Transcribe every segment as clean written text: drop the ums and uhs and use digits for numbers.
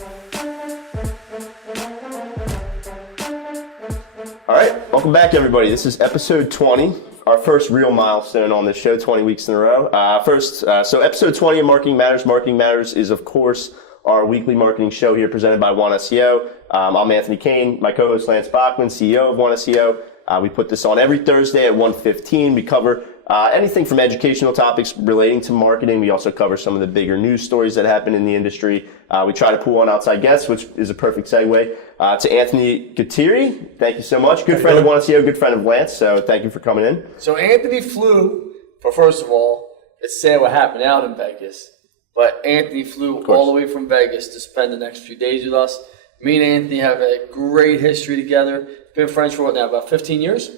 All right, welcome back, everybody. This is episode 20, our first real milestone on this show, 20 weeks in a row. So episode 20 of Marketing Matters. Marketing Matters is, of course, our weekly marketing show here presented by One SEO. I'm Anthony Kane, my co-host Lance Bachmann, CEO of One SEO. We put this on every Thursday at 1:15. We cover anything from educational topics relating to marketing. We also cover some of the bigger news stories that happen in the industry. We try to pull on outside guests, which is a perfect segue to Anthony Gautieri. Thank you so much. Good friend of One SEO, good friend of Lance. So thank you for coming in. So Anthony flew, first of all, it's sad what happened out in Vegas, but Anthony flew all the way from Vegas to spend the next few days with us. Me and Anthony have a great history together. Been friends for what now, about 15 years?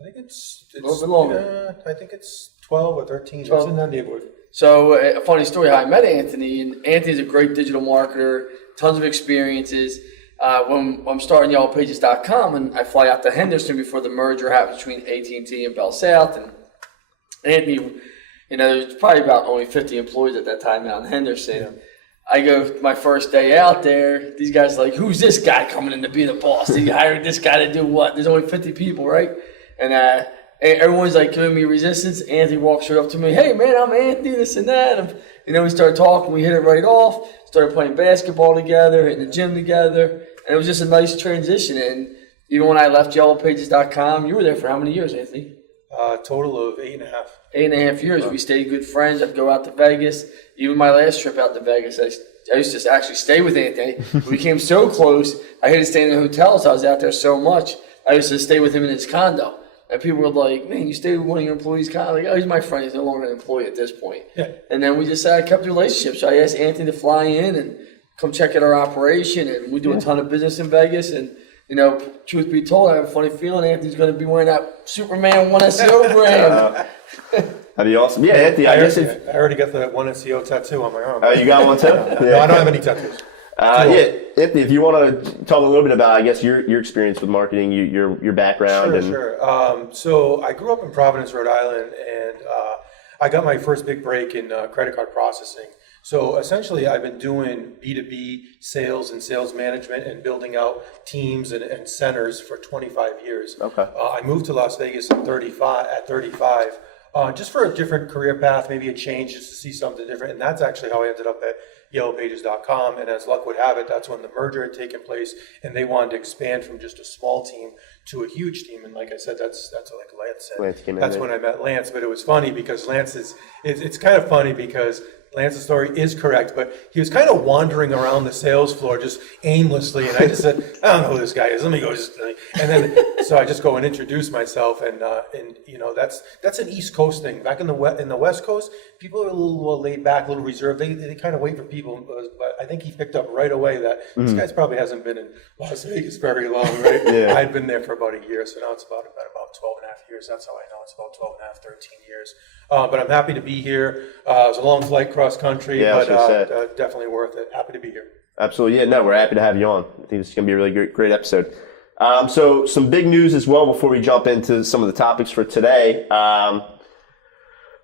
I think it's a little bit longer. I think it's 12 or 13. 12. It's in that neighborhood. So a funny story how I met Anthony, and Anthony's a great digital marketer, tons of experiences. When I'm starting YellowPages.com, and I fly out to Henderson before the merger happened between AT&T and Bell South, and Anthony, there's probably about only 50 employees at that time out in Henderson. Yeah. I go my first day out there, these guys are like, who's this guy coming in to be the boss? They hired this guy to do what? There's only 50 people, right? And everyone's like giving me resistance. Anthony walks right up to me, hey man, I'm Anthony, this and that. And we started talking, we hit it right off, started playing basketball together, hitting the gym together. And it was just a nice transition. And even when I left YellowPages.com, you were there for how many years, Anthony? Total of 8.5. 8.5 years. We stayed good friends. I'd go out to Vegas. Even my last trip out to Vegas, I used to actually stay with Anthony. We became so close, I hated staying in the hotels. I was out there so much. I used to stay with him in his condo. And people were like, man, you stayed with one of your employees' condo? Like, oh, he's my friend. He's no longer an employee at this point. Yeah. And then we just kept the relationship. So I asked Anthony to fly in and come check out our operation. And we do a ton of business in Vegas. And truth be told, I have a funny feeling Anthony's going to be wearing that Superman One SEO brand. That'd be awesome. Yeah, Anthony, I already got the One SEO tattoo on my arm. Oh, you got one too? Yeah. No, I don't have any tattoos. Anthony, if you want to talk a little bit about, I guess, your experience with marketing, your background. Sure. So I grew up in Providence, Rhode Island, and I got my first big break in credit card processing. So essentially, I've been doing B2B sales and sales management and building out teams and centers for 25 years. Okay. I moved to Las Vegas at 35, just for a different career path, maybe a change, just to see something different. And that's actually how I ended up at YellowPages.com. And as luck would have it, that's when the merger had taken place, and they wanted to expand from just a small team to a huge team. And like I said, that's like Lance said. That's when I met Lance. But it was funny because it's kind of funny because Lance's story is correct, but he was kind of wandering around the sales floor just aimlessly, and I just said, I don't know who this guy is. Let me go and then so I just go and introduce myself, and that's an East Coast thing. Back in the West Coast, people are a little more laid back, a little reserved. They kind of wait for people, but I think he picked up right away that this guy's probably hasn't been in Las Vegas very long, right? Yeah. I'd been there for about a year, so now it's about 12 and a half years. That's how I know it's about 12 and a half, 13 years. But I'm happy to be here. It was a long flight cross country, but definitely worth it. Happy to be here. Absolutely. Yeah, no, we're happy to have you on. I think this is going to be a really great episode. So some big news as well before we jump into some of the topics for today.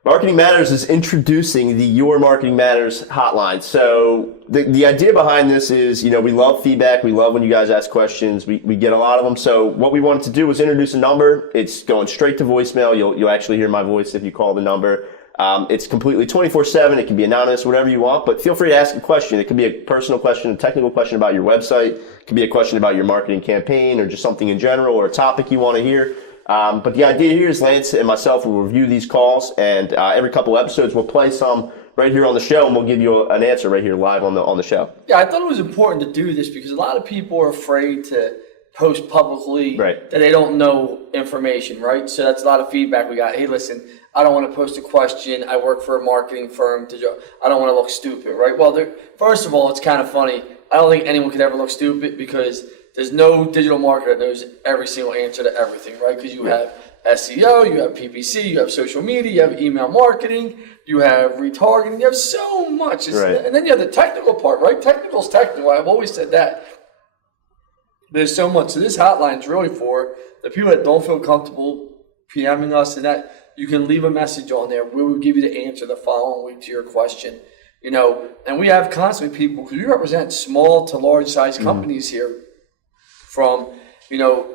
Marketing Matters is introducing the Your Marketing Matters hotline. So the idea behind this is, we love feedback. We love when you guys ask questions. We get a lot of them. So what we wanted to do was introduce a number. It's going straight to voicemail. You'll actually hear my voice if you call the number. It's completely 24/7. It can be anonymous, whatever you want, but feel free to ask a question. It could be a personal question, a technical question about your website. It could be a question about your marketing campaign or just something in general or a topic you want to hear. But the idea here is Lance and myself will review these calls, and every couple episodes we'll play some right here on the show, and we'll give you an answer right here live on the show. Yeah, I thought it was important to do this because a lot of people are afraid to post publicly that they don't know information, right? So that's a lot of feedback we got. Hey, listen, I don't want to post a question. I work for a marketing firm. I don't want to look stupid, right? Well, first of all, it's kind of funny. I don't think anyone could ever look stupid because there's no digital marketer that knows every single answer to everything, right? Because you have SEO, you have PPC, you have social media, you have email marketing, you have retargeting, you have so much. And then you have the technical part, right? Technical's technical. I've always said that. There's so much. So this hotline is really for the people that don't feel comfortable PMing us, and that you can leave a message on there. We will give you the answer the following week to your question. And we have constantly people, because we represent small to large size companies here, from,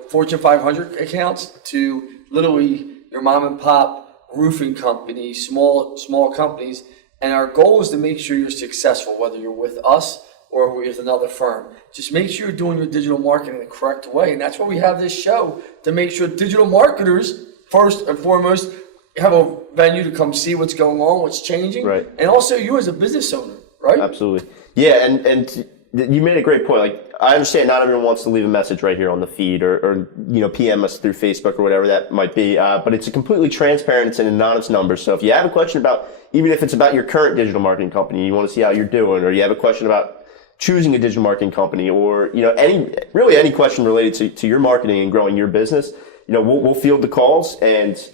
Fortune 500 accounts to literally your mom and pop roofing company, small companies. And our goal is to make sure you're successful, whether you're with us or with another firm. Just make sure you're doing your digital marketing the correct way. And that's why we have this show, to make sure digital marketers, first and foremost, have a venue to come see what's going on, what's changing. Right. And also you as a business owner, right? Absolutely. Yeah, and you made a great point. Like, I understand not everyone wants to leave a message right here on the feed or PM us through Facebook or whatever that might be. But it's a completely transparent, it's an anonymous number. So if you have a question about, even if it's about your current digital marketing company, you want to see how you're doing, or you have a question about choosing a digital marketing company, or any question related to your marketing and growing your business, we'll field the calls and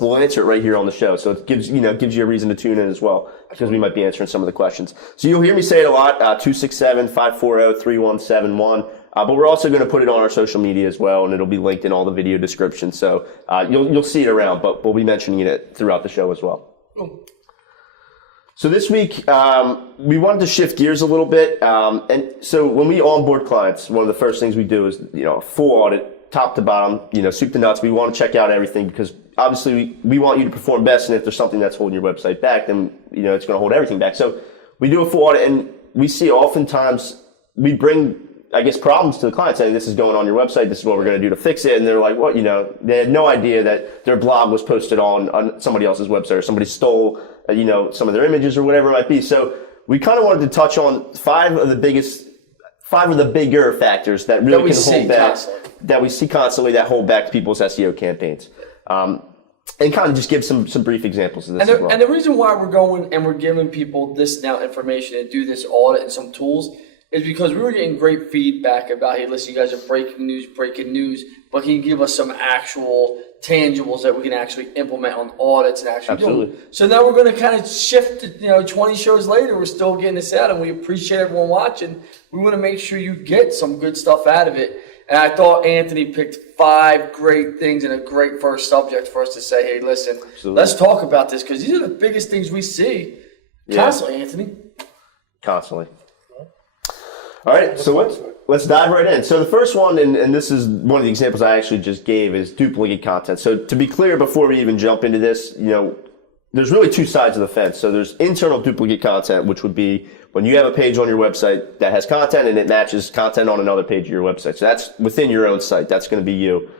we'll answer it right here on the show. So it gives you a reason to tune in as well, because we might be answering some of the questions. So you'll hear me say it a lot, 267-540-3171. But we're also going to put it on our social media as well, and it'll be linked in all the video descriptions. So you'll see it around, but we'll be mentioning it throughout the show as well. Cool. So this week, we wanted to shift gears a little bit. And so when we onboard clients, one of the first things we do is, a full audit, top to bottom, soup to nuts. We want to check out everything, because obviously we want you to perform best. And if there's something that's holding your website back, then, it's going to hold everything back. So we do a full audit, and we see oftentimes we bring, problems to the client, saying this is going on your website, this is what we're going to do to fix it. And they're like, what, they had no idea that their blog was posted on somebody else's website, or somebody stole, some of their images or whatever it might be. So we kind of wanted to touch on five of the bigger factors that really can hold back, that we see constantly, that hold back people's SEO campaigns. And kind of just give some brief examples of this as well. And the reason why we're going and we're giving people this now information and do this audit and some tools is because we were getting great feedback about, hey, listen, you guys are breaking news, but can you give us some actual tangibles that we can actually implement on audits and actually do? So now we're going to kind of shift, 20 shows later, we're still getting this out, and we appreciate everyone watching. We want to make sure you get some good stuff out of it. And I thought Anthony picked 5 great things and a great first subject for us to say, hey, listen, let's talk about this, because these are the biggest things we see constantly, Anthony. Constantly. All right, so let's dive right in. So the first one, and this is one of the examples I actually just gave, is duplicate content. So to be clear, before we even jump into this, there's really 2 sides of the fence. So there's internal duplicate content, which would be when you have a page on your website that has content and it matches content on another page of your website. So that's within your own site. That's going to be you.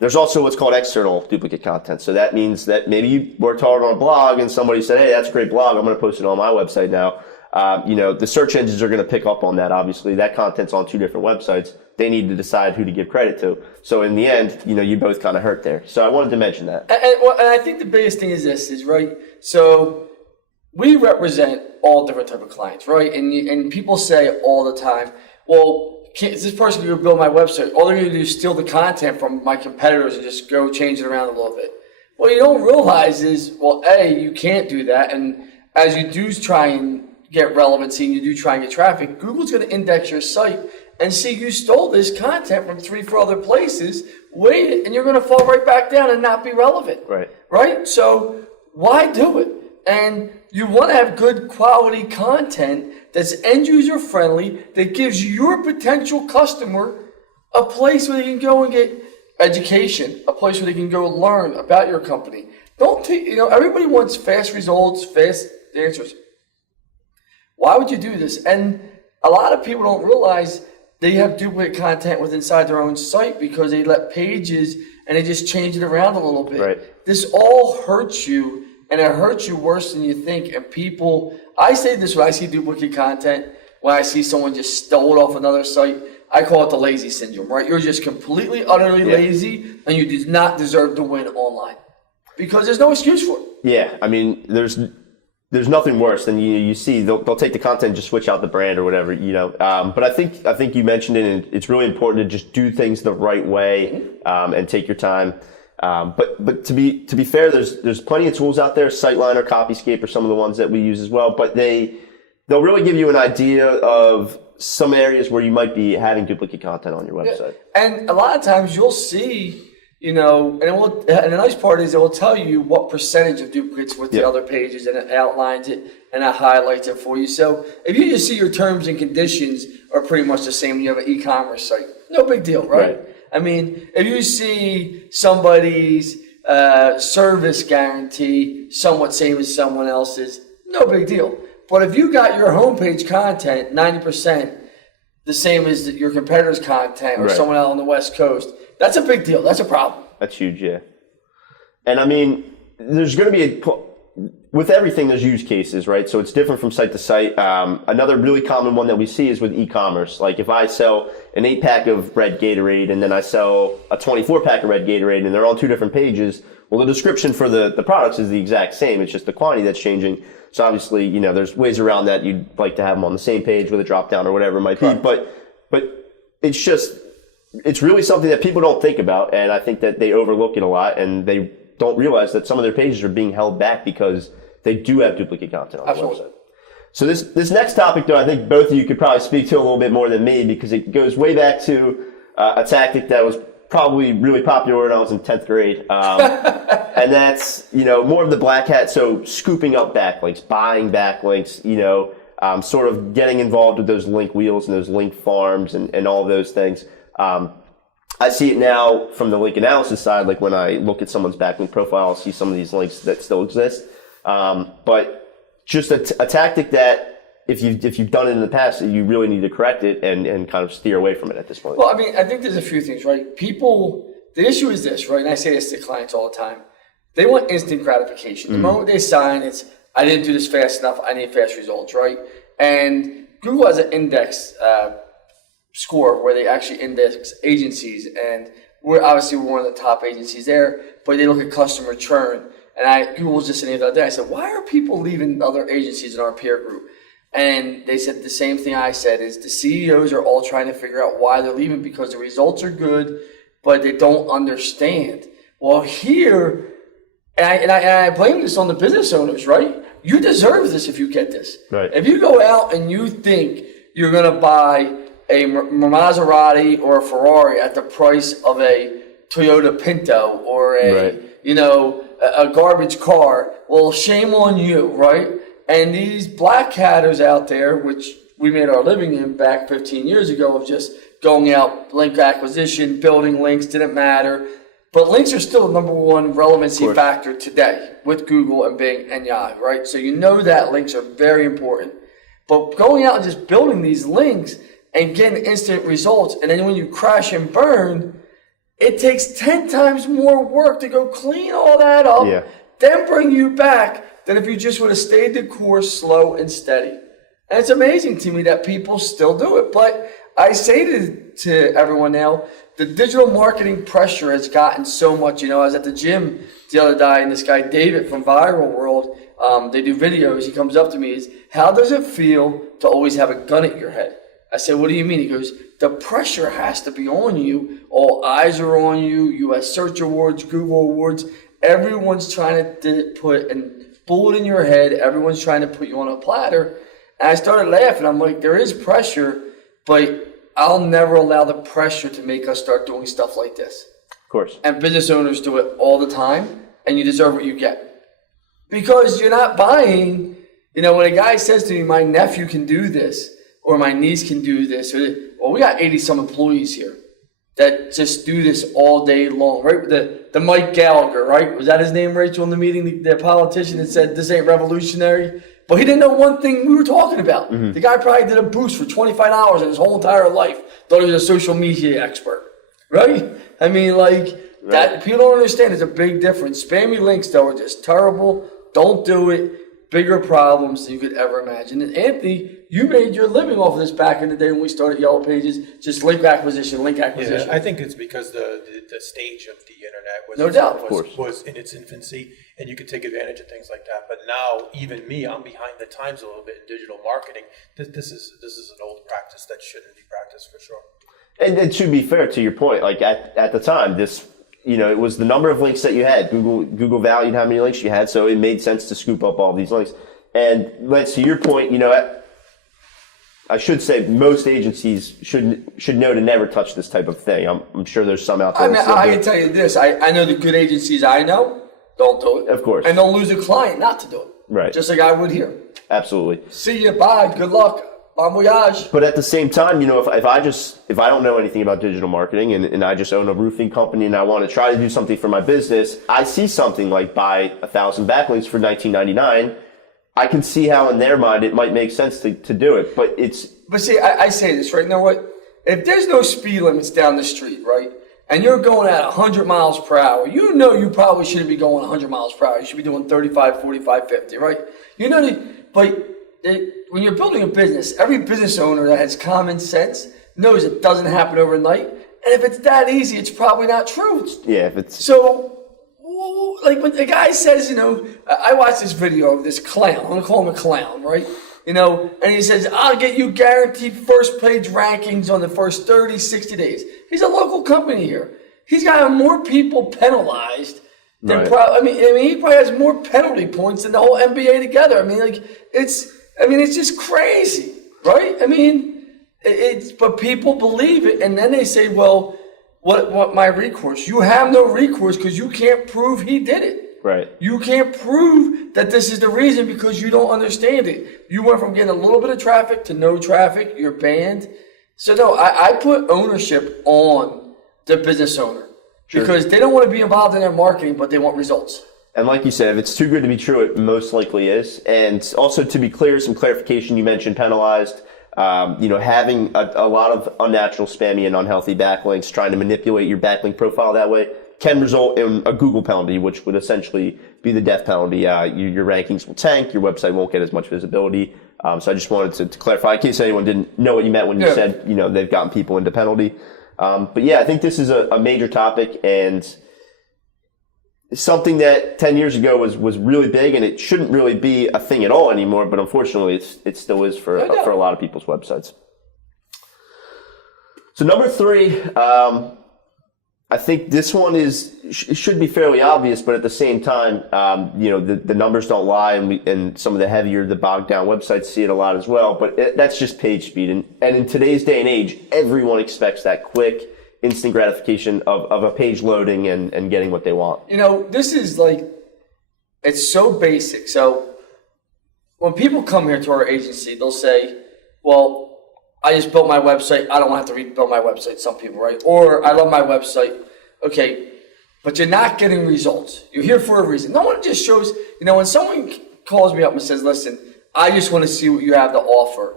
There's also what's called external duplicate content. So that means that maybe you worked hard on a blog and somebody said, hey, that's a great blog, I'm going to post it on my website now. The search engines are going to pick up on that. Obviously, that content's on 2 different websites. They need to decide who to give credit to. So in the end, you both kind of hurt there. So I wanted to mention that. And I think the biggest thing is this, right? So we represent all different type of clients, right? And people say all the time, well, is this person going to build my website? All they're going to do is steal the content from my competitors and just go change it around a little bit. What you don't realize is, well, A, you can't do that. And as you do try and get relevancy and you do try and get traffic, Google's going to index your site and see you stole this content from 3-4 other places, and you're going to fall right back down and not be relevant. Right? So why do it? And you want to have good quality content that's end user friendly, that gives your potential customer a place where they can go and get education, a place where they can go learn about your company. Don't take, everybody wants fast results, fast answers. Why would you do this? And a lot of people don't realize they have duplicate content inside their own site because they let pages and they just change it around a little bit. Right. This all hurts you, and it hurts you worse than you think. And people, I say this when I see duplicate content, when I see someone just stole it off another site, I call it the lazy syndrome, right? You're just completely, utterly lazy, and you do not deserve to win online because there's no excuse for it. Yeah, I mean, there's nothing worse than you see they'll take the content and just switch out the brand or whatever, But I think you mentioned it, and it's really important to just do things the right way and take your time. But to be fair, there's plenty of tools out there. Sightline or Copyscape are some of the ones that we use as well. But they'll really give you an idea of some areas where you might be having duplicate content on your website. Yeah. And a lot of times you'll see. And the nice part is it will tell you what percentage of duplicates with the other pages, and it outlines it. and that highlights it for you. So if you just see your terms and conditions are pretty much the same when you have an e-commerce site, no big deal, right? I mean, if you see somebody's service guarantee somewhat same as someone else's, no big deal. But if you got your homepage content 90% the same as your competitor's content or someone out on the West Coast, that's a big deal. That's a problem. That's huge, yeah. And I mean, there's going to be with everything, there's use cases, right? So it's different from site to site. Another really common one that we see is with e-commerce. Like if I sell an 8-pack of red Gatorade and then I sell a 24-pack of red Gatorade and they're on 2 different pages, well, the description for the products is the exact same. It's just the quantity that's changing. So obviously, you know, there's ways around that. You'd like to have them on the same page with a drop down or whatever it might be. But it's really something that people don't think about. And I think that they overlook it a lot and they don't realize that some of their pages are being held back because they do have duplicate content on the website. So this next topic, though, I think both of you could probably speak to a little bit more than me because it goes way back to a tactic that was probably really popular when I was in 10th grade. And that's, you know, more of the black hat. So scooping up backlinks, buying backlinks, you know, sort of getting involved with those link wheels and those link farms and all of those things. I see it now from the link analysis side, like when I look at someone's backlink profile, I'll see some of these links that still exist. But just a tactic that if you've done it in the past, you really need to correct it and kind of steer away from it at this point. Well, I mean, I think there's a few things, right? People, the issue is this, right? And I say this to clients all the time. They want instant gratification. The moment they sign, it's, I didn't do this fast enough, I need fast results, right? And Google has an index score where they actually index agencies, and we're one of the top agencies there, but they look at customer churn. And Google was just saying the other day, I said, why are people leaving other agencies in our peer group? And they said the same thing I said, is the CEOs are all trying to figure out why they're leaving because the results are good, but they don't understand. Well, here, and I blame this on the business owners, right? You deserve this if you get this. Right. If you go out and you think you're going to buy a Maserati or a Ferrari at the price of a Toyota Pinto or a garbage car, well, shame on you, right? And these black hatters out there, which we made our living in back 15 years ago of just going out, link acquisition, building links, didn't matter. But links are still the number one relevancy factor today with Google and Bing and Yahoo, right? So you know that links are very important. But going out and just building these links and getting instant results, and then when you crash and burn, it takes 10 times more work to go clean all that up, then bring you back than if you just would have stayed the course slow and steady. And it's amazing to me that people still do it. But I say to everyone now, the digital marketing pressure has gotten so much. You know, I was at the gym the other day, and this guy, David from Viral World, they do videos. He comes up to me, is, how does it feel to always have a gun at your head? I said, what do you mean? He goes, the pressure has to be on you. All eyes are on you. US Search Awards, Google Awards. Everyone's trying to put a bullet in your head. Everyone's trying to put you on a platter. And I started laughing. I'm like, there is pressure, but I'll never allow the pressure to make us start doing stuff like this. Of course. And business owners do it all the time, and you deserve what you get. Because you're not buying, you know, when a guy says to me, my nephew can do this, or my niece can do this, or, well, we got 80-some employees here that just do this all day long, right? The Mike Gallagher, right? Was that his name, Rachel, in the meeting? The politician that said this ain't revolutionary? But he didn't know one thing we were talking about. Mm-hmm. The guy probably did a boost for $25 in his whole entire life. Thought he was a social media expert, right? I mean, that people don't understand. There's a big difference. Spammy links, though, are just terrible. Don't do it. Bigger problems than you could ever imagine. And Anthony, you made your living off of this back in the day when we started Yellow Pages, just link acquisition. Yeah, I think it's because the stage of the internet was in its infancy, and you could take advantage of things like that. But now, even me, I'm behind the times a little bit in digital marketing. This is an old practice that shouldn't be practiced for sure. And to be fair to your point, like at the time, this, you know, it was the number of links that you had. Google valued how many links you had, so it made sense to scoop up all these links. And Lance, to your point, you know, I should say most agencies should know to never touch this type of thing. I'm sure there's some out there. I can tell you this. I know the good agencies I know don't do it. Of course. And they'll lose a client not to do it. Right. Just like I would here. Absolutely. See you, bye, good luck, bon voyage. But at the same time, if I don't know anything about digital marketing and I just own a roofing company and I want to try to do something for my business, I see something like buy 1,000 backlinks for $19.99. I can see how in their mind it might make sense to do it, but see, I say this, right? Now what? If there's no speed limits down the street, right, and you're going at 100 miles per hour, you probably shouldn't be going 100 miles per hour. You should be doing 35, 45, 50, right? When you're building a business, every business owner that has common sense knows it doesn't happen overnight. And if it's that easy, it's probably not true. So, like when the guy says, I watched this video of this clown. I'm going to call him a clown, right? And he says, I'll get you guaranteed first page rankings on the first 30, 60 days. He's a local company here. He's got more people penalized than he probably has more penalty points than the whole NBA together. It's just crazy, right? But people believe it, and then they say, well, what my recourse? You have no recourse because you can't prove he did it. Right. You can't prove that this is the reason because you don't understand it. You went from getting a little bit of traffic to no traffic. You're banned. So no, I put ownership on the business owner because they don't want to be involved in their marketing, but they want results. And like you said, if it's too good to be true, it most likely is. And also to be clear, some clarification, you mentioned penalized. Having a lot of unnatural, spammy, and unhealthy backlinks, trying to manipulate your backlink profile that way, can result in a Google penalty, which would essentially be the death penalty. Your rankings will tank, your website won't get as much visibility. So I just wanted to clarify in case anyone didn't know what you meant when you said, they've gotten people into penalty. But yeah, I think this is a major topic and something that 10 years ago was really big, and it shouldn't really be a thing at all anymore, but unfortunately it still is for a lot of people's websites. So number 3, I think this one should be fairly obvious, but at the same time, the numbers don't lie, and some of the heavier, the bogged down websites see it a lot as well, but that's just page speed. And in today's day and age, everyone expects that quick, instant gratification of a page loading and getting what they want. This is it's so basic. So when people come here to our agency, they'll say, well, I just built my website. I don't have to rebuild my website, some people, right? Or I love my website. Okay, but you're not getting results. You're here for a reason. No one just shows, when someone calls me up and says, listen, I just want to see what you have to offer.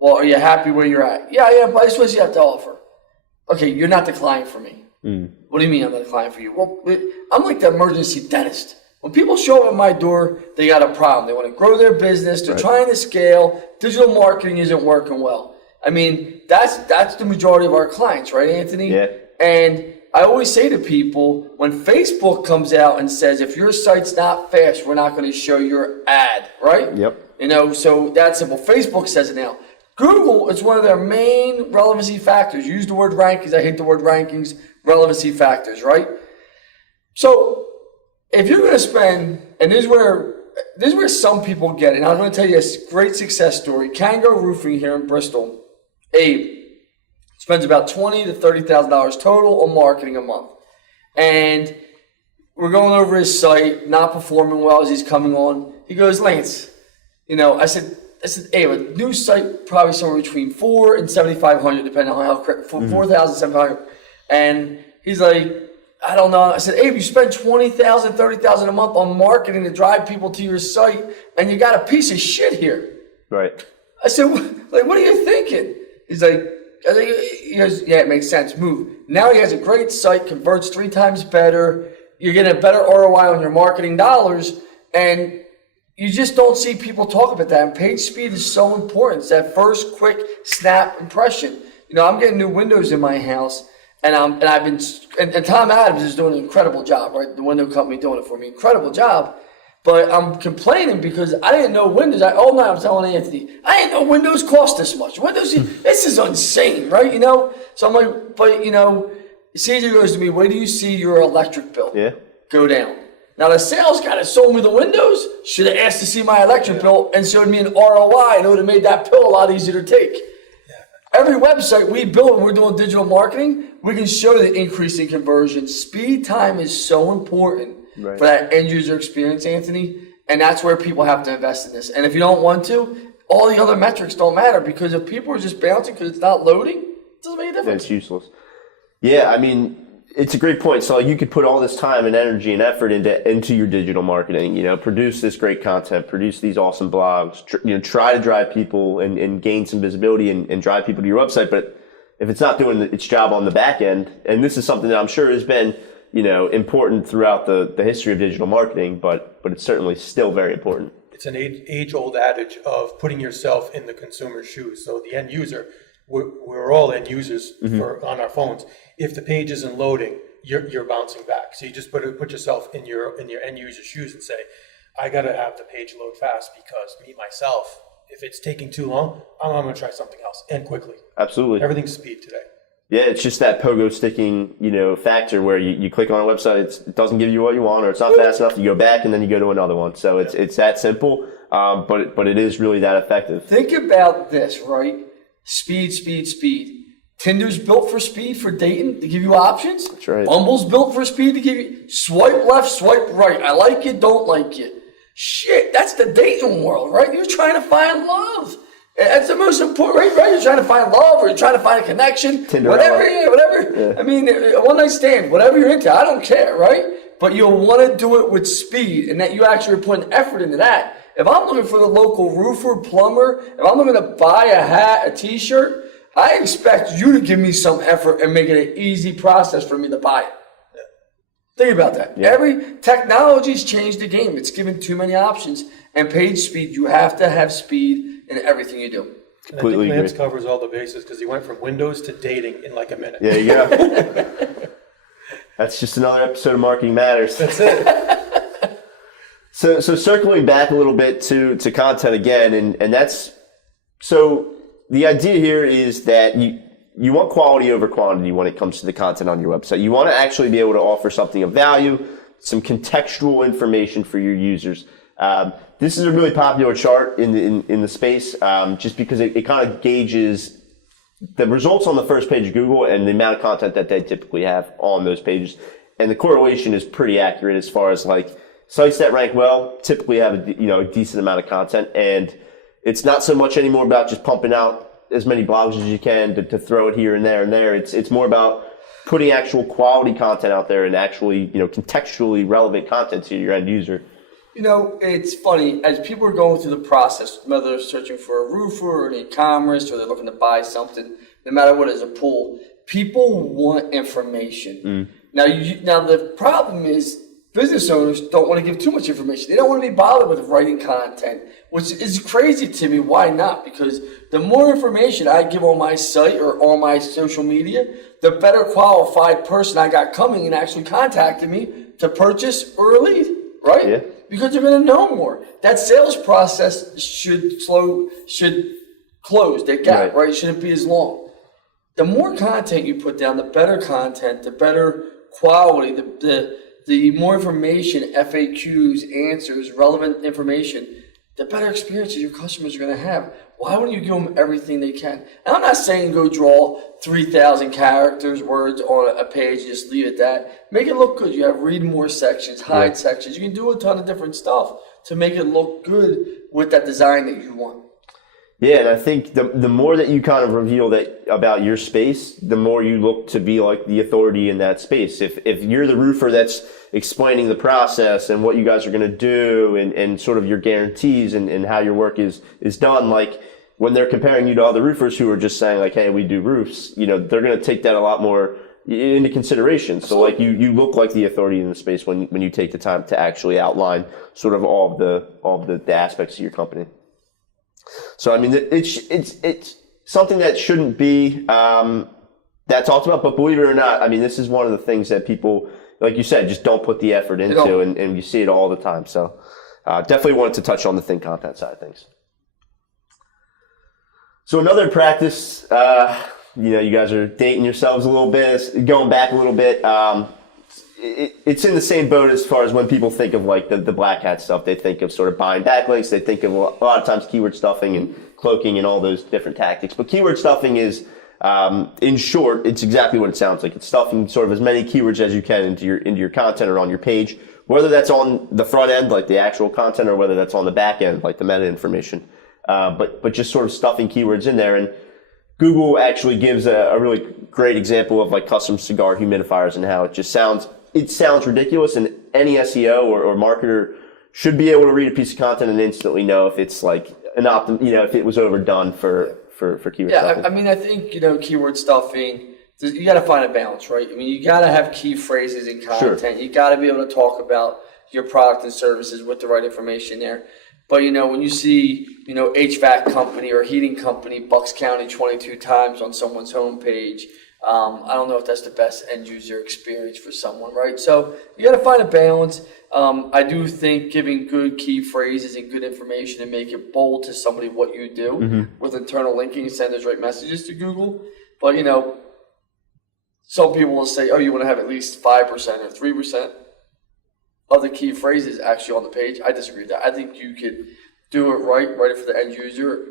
Well, are you happy where you're at? Yeah, but I just want to see what you have to offer. Okay, you're not the client for me. What do you mean I'm not the client for you? Well, I'm like the emergency dentist. When people show up at my door, they got a problem. They want to grow their business. They're trying to scale. Digital marketing isn't working well. That's the majority of our clients, right, Anthony? Yeah. And I always say to people, when Facebook comes out and says, if your site's not fast, we're not going to show your ad, right? Yep. So that's simple. Facebook says it now. Google is one of their main relevancy factors. Use the word rankings. I hate the word rankings. Relevancy factors, right? So if you're going to spend, and this is where some people get it. And I'm going to tell you a great success story. Kango Roofing here in Bristol. Abe spends about $20,000 to $30,000 total on marketing a month. And we're going over his site, not performing well as he's coming on. He goes, Lance, I said, Abe, a new site probably somewhere between $4,000 and $7,500, depending on how correct, $4,000, $7,500. And he's like, I don't know. I said, Abe, you spend $20,000, $30,000 a month on marketing to drive people to your site, and you got a piece of shit here. Right. I said, what are you thinking? He goes, yeah, it makes sense. Move. Now he has a great site, converts 3 times better. You're getting a better ROI on your marketing dollars, and you just don't see people talk about that. And page speed is so important. It's that first quick snap impression. I'm getting new windows in my house, and Tom Adams is doing an incredible job, right? The window company doing it for me, incredible job. But I'm complaining because I didn't know windows. All night I'm telling Anthony, I didn't know windows cost this much. This is insane, right? So I'm like, but CJ goes to me, where do you see your electric bill go down? Now the sales guy that sold me the windows should have asked to see my electric bill and showed me an ROI, and it would have made that pill a lot easier to take. Every website we build when we're doing digital marketing, we can show the increase in conversion. Speed time is so important for that end user experience, Anthony. And that's where people have to invest in this. And if you don't want to, all the other metrics don't matter, because if people are just bouncing because it's not loading, it doesn't make a difference. It's useless. Yeah, I mean, it's a great point. So you could put all this time and energy and effort into your digital marketing, produce this great content, produce these awesome blogs, try to drive people and gain some visibility and drive people to your website. But if it's not doing its job on the back end, and this is something that I'm sure has been, important throughout the history of digital marketing, but it's certainly still very important. It's an age-old adage of putting yourself in the consumer's shoes. So the end user, we're all end users on our phones. If the page isn't loading, you're bouncing back. So you just put yourself in your end user's shoes and say, I got to have the page load fast, because me, myself, if it's taking too long, I'm going to try something else, and quickly. Absolutely. Everything's speed today. Yeah, it's just that pogo sticking, factor where you click on a website, it doesn't give you what you want, or it's not fast enough. You go back and then you go to another one. So it's that simple, but it is really that effective. Think about this, right? Speed, speed, speed. Tinder's built for speed, for dating, to give you options. That's right. Bumble's built for speed, to give you swipe left, swipe right. I like you, don't like you. Shit, that's the dating world, right? You're trying to find love. That's the most important, right? You're trying to find love, or you're trying to find a connection. Tinder, whatever. Yeah. I mean, a one night stand, whatever you're into, I don't care, right? But you'll want to do it with speed, and that you actually are putting effort into that. If I'm looking for the local roofer, plumber, if I'm looking to buy a hat, a t-shirt, I expect you to give me some effort and make it an easy process for me to buy it. Think about that. Yeah. Every technology's changed the game. It's given too many options. And page speed, you have to have speed in everything you do. Completely and I think Lance agree. covers all the bases, because he went from Windows to dating in like a minute. There you go. That's just another episode of Marketing Matters. That's it. So circling back a little bit to content again, and that's, so the idea here is that you want quality over quantity when it comes to the content on your website. You want to actually be able to offer something of value, some contextual information for your users. This is a really popular chart in the space, just because it kind of gauges the results on the first page of Google and the amount of content that they typically have on those pages. And the correlation is pretty accurate as far as like sites that rank well typically have a decent amount of content. And it's not so much anymore about just pumping out as many blogs as you can to throw it here and there and there. It's more about putting actual quality content out there and actually, contextually relevant content to your end user. It's funny, as people are going through the process, whether they're searching for a roofer or an e-commerce, or they're looking to buy something, no matter what is a pool, people want information. Now the problem is business owners don't want to give too much information. They don't want to be bothered with writing content, which is crazy to me. Why not? Because the more information I give on my site or on my social media, the better qualified person I got coming and actually contacting me to purchase or a lead, right? Yeah. Because you're going to know more. That sales process should close that gap, right? Shouldn't be as long. The more content you put down, the better content, the better quality, the more information, FAQs, answers, relevant information, the better experiences your customers are going to have. Why wouldn't you give them everything they can? And I'm not saying go draw 3,000 characters, words on a page, just leave it at that. Make it look good. You have read more sections, hide sections. You can do a ton of different stuff to make it look good with that design that you want. Yeah, and I think the more that you kind of reveal that about your space, the more you look to be like the authority in that space. If you're the roofer that's explaining the process and what you guys are going to do and sort of your guarantees and how your work is done, like when they're comparing you to other roofers who are just saying like, hey, we do roofs, they're going to take that a lot more into consideration. So like you look like the authority in the space when you take the time to actually outline sort of all of the aspects of your company. So I mean, it's something that shouldn't be that talked about, but believe it or not, I mean, this is one of the things that people, like you said, just don't put the effort into, and you see it all the time. So definitely wanted to touch on the thin content side of things. So another practice, you guys are dating yourselves a little bit, going back a little bit. It's in the same boat as far as when people think of like the black hat stuff. They think of sort of buying backlinks. They think of a lot of times keyword stuffing and cloaking and all those different tactics. But keyword stuffing is, in short, it's exactly what it sounds like. It's stuffing sort of as many keywords as you can into your content or on your page whether that's on the front end, like the actual content, or whether that's on the back end, like the meta information. But just sort of stuffing keywords in there. And Google actually gives a really great example of like custom cigar humidifiers and how it just sounds ridiculous, and any SEO or marketer should be able to read a piece of content and instantly know if it's like if it was overdone for keyword stuffing. I mean, I think, keyword stuffing, you got to find a balance, right? I mean, you got to have key phrases in content. Sure. You got to be able to talk about your product and services with the right information there. But, when you see, HVAC company or heating company, Bucks County 22 times on someone's homepage, I don't know if that's the best end user experience for someone, right? So you got to find a balance. I do think giving good key phrases and good information and make it bold to somebody what you do with internal linking and send those right messages to Google. But, some people will say, oh, you want to have at least 5% or 3% of the key phrases actually on the page. I disagree with that. I think you could do it right it for the end user,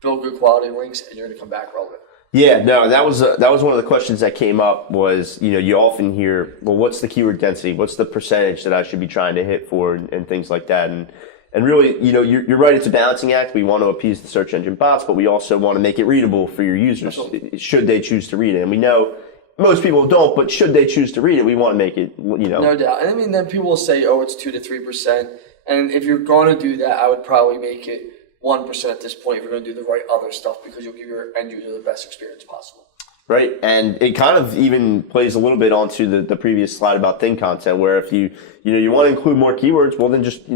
build good quality links, and you're going to come back relevant. Yeah, no, that was one of the questions that came up was, you often hear, well, what's the keyword density? What's the percentage that I should be trying to hit for and things like that? And really, you're right, it's a balancing act. We want to appease the search engine bots, but we also want to make it readable for your users, should they choose to read it. And we know most people don't, but should they choose to read it, we want to make it, No doubt. And I mean, then people will say, oh, it's 2 to 3%. And if you're going to do that, I would probably make it 1% at this point if you're going to do the right other stuff, because you'll give your end user the best experience possible. Right. And it kind of even plays a little bit onto the previous slide about thin content, where if you want to include more keywords, well, then just,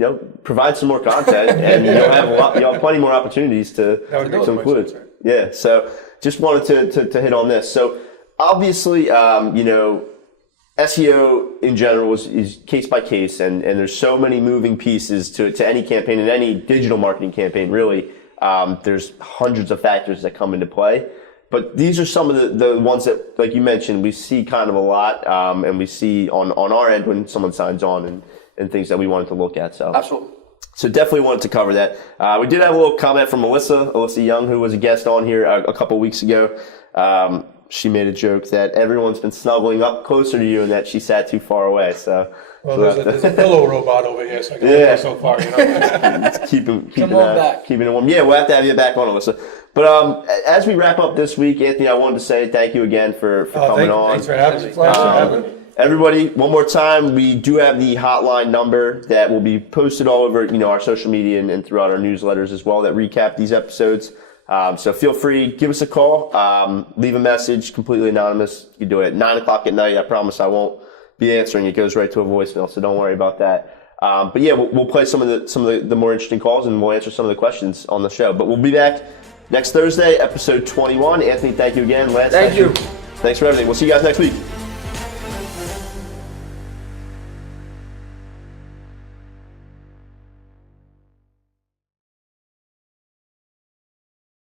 provide some more content and you'll have plenty more opportunities to include. Right? Yeah. So just wanted to hit on this. So obviously, SEO in general is case by case, and there's so many moving pieces to any campaign, and any digital marketing campaign, really. There's hundreds of factors that come into play. But these are some of the ones that, like you mentioned, we see kind of a lot, and we see on our end when someone signs on and things that we wanted to look at. So absolutely. So definitely wanted to cover that. We did have a little comment from Alyssa Young, who was a guest on here a couple weeks ago. She made a joke that everyone's been snuggling up closer to you and that she sat too far away. So, there's a pillow robot over here, so I can go so far. keeping back. Keeping it warm. Yeah, we'll have to have you back on, Alyssa. But as we wrap up this week, Anthony, I wanted to say thank you again for coming on. Thanks for having me. Everybody, one more time, we do have the hotline number that will be posted all over our social media and throughout our newsletters as well that recap these episodes. So feel free, give us a call, leave a message, completely anonymous. You can do it at 9:00 at night. I promise I won't be answering. It goes right to a voicemail, so don't worry about that. But yeah, we'll play some of the more interesting calls, and we'll answer some of the questions on the show. But we'll be back next Thursday, episode 21. Anthony, thank you again. Lance, thank you. Thanks for everything. We'll see you guys next week.